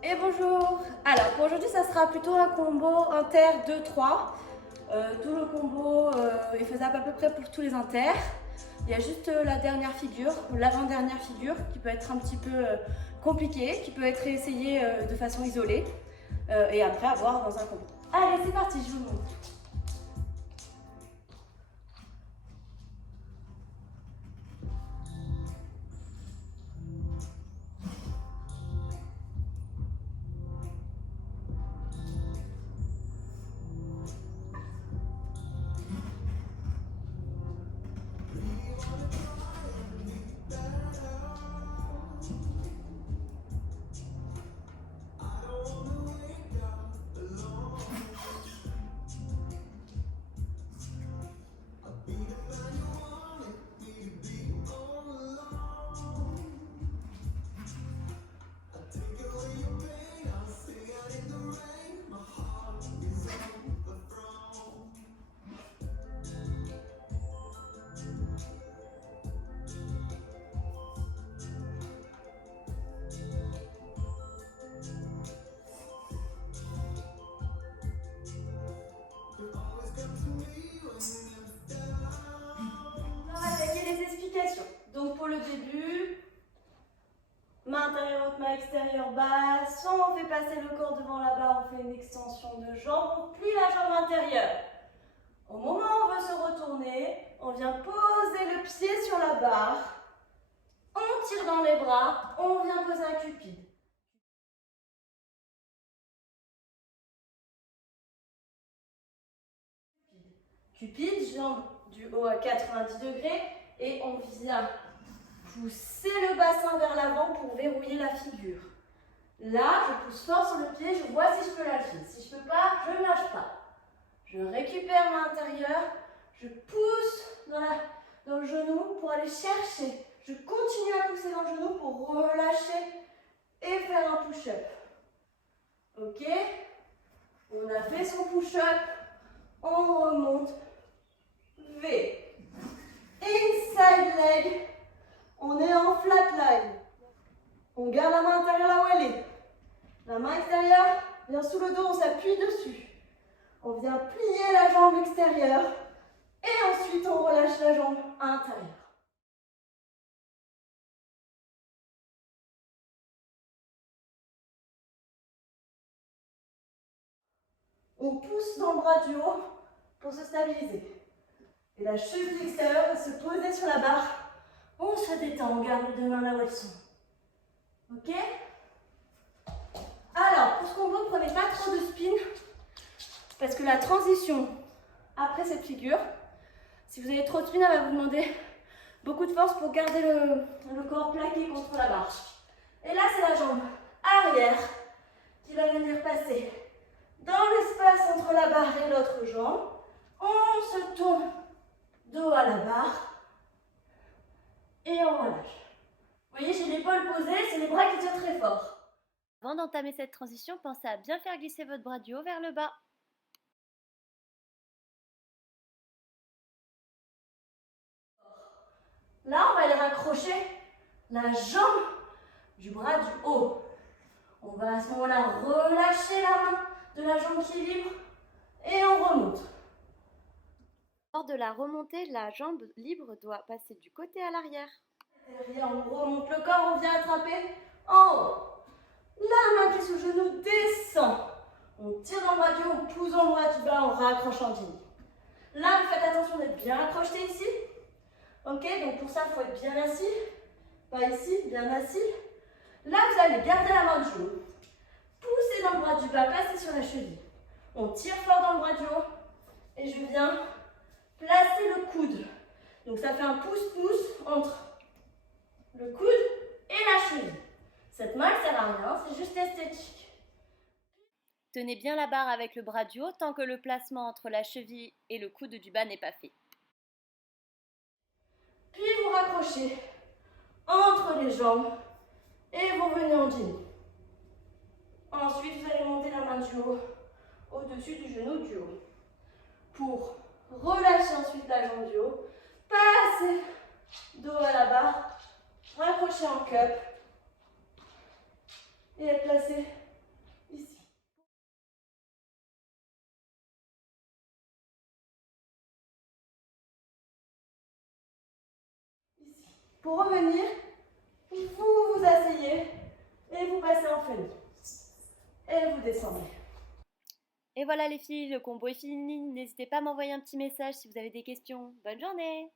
Et bonjour. Alors pour aujourd'hui ça sera plutôt un combo inter 2-3. Tout le combo est faisable à peu près pour tous les inters. Il y a juste la dernière figure, l'avant-dernière figure qui peut être un petit peu compliquée, qui peut être essayée de façon isolée et après avoir dans un combo. Allez c'est parti, je vous montre. On va attaquer les explications. Donc pour le début, main intérieure haute, main extérieure basse. Soit on fait passer le corps devant la barre, on fait une extension de jambe, on plie la jambe intérieure. Au moment où on veut se retourner, on vient poser le pied sur la barre, on tire dans les bras, on vient poser un cupide. Cupide, jambe du haut à 90 degrés et on vient pousser le bassin vers l'avant pour verrouiller la figure. Là, je pousse fort sur le pied, je vois si je peux lâcher. Si je ne peux pas, je ne lâche pas. Je récupère ma intérieure, je pousse dans le genou pour aller chercher. Je continue à pousser dans le genou pour relâcher et faire un push-up. Ok? On a fait son push-up, on remonte. V. Inside leg. On est en flat line. On garde la main intérieure là où elle est. La main extérieure vient sous le dos, on s'appuie dessus. On vient plier la jambe extérieure et ensuite on relâche la jambe intérieure. On pousse dans le bras du haut pour se stabiliser. Et la cheville extérieure va se poser sur la barre. On se détend, on garde les deux mains là où elles sont. Ok? Alors, pour ce combo, ne prenez pas trop de spin parce que la transition après cette figure, si vous avez trop de spin, elle va vous demander beaucoup de force pour garder le corps plaqué contre la barre. Et là, c'est la jambe arrière qui va venir passer dans l'espace entre la barre et l'autre jambe. On se tourne dos à la barre et on relâche. Vous voyez, j'ai l'épaule posée, c'est les bras qui tirent très fort. Avant d'entamer cette transition, pensez à bien faire glisser votre bras du haut vers le bas. Là, on va aller raccrocher la jambe du bras du haut. On va à ce moment-là relâcher la main de la jambe qui est libre et on remonte. Lors de la remontée, la jambe libre doit passer du côté à l'arrière. Derrière, on remonte le corps, on vient attraper en haut. La main qui est sous le genou descend. On tire dans le bras du haut, on pousse dans le bras du bas, on raccroche en jean. Là, vous faites attention d'être bien accroché ici. Ok, donc pour ça, il faut être bien assis. Pas ici, bien assis. Là, vous allez garder la main du haut. Pousser dans le bras du bas, passer sur la cheville. On tire fort dans le bras du haut. Et je viens placer le coude. Donc ça fait un pouce-pouce entre le coude et la cheville. Cette main ne sert à rien, c'est juste esthétique. Tenez bien la barre avec le bras du haut tant que le placement entre la cheville et le coude du bas n'est pas fait. Puis vous raccrochez entre les jambes et vous venez en jean. Ensuite, vous allez monter la main du haut au-dessus du genou du haut. Pour relâcher ensuite la jambe du haut, passer dos à la barre, raccrocher en cup et être placé Pour revenir, vous vous asseyez et vous passez en fenêtre. Et vous descendez. Et voilà les filles, le combo est fini. N'hésitez pas à m'envoyer un petit message si vous avez des questions. Bonne journée!